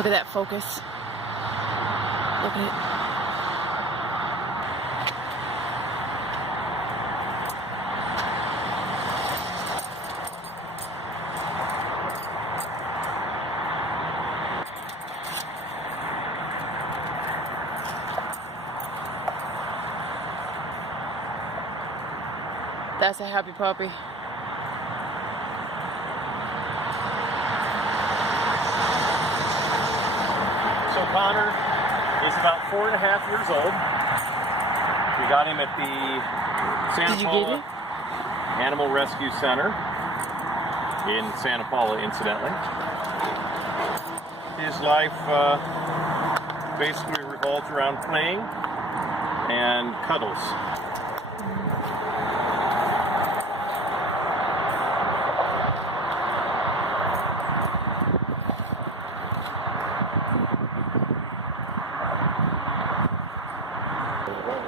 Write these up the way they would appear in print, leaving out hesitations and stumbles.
Look at that focus. Look at it. That's a happy puppy. So Connor is about 4.5 years old. We got him at the Santa Paula Animal Rescue Center in Santa Paula, incidentally. His life basically revolves around playing and cuddles.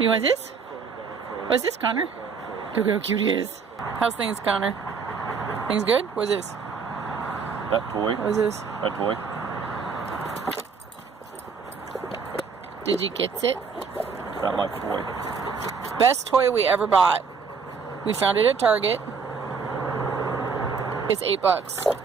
You want this? What's this, Connor? Look how cute he is. How's things, Connor? Things good? What's this? That toy. What's this? That toy. Did you get it? That my toy. Best toy we ever bought. We found it at Target. It's $8.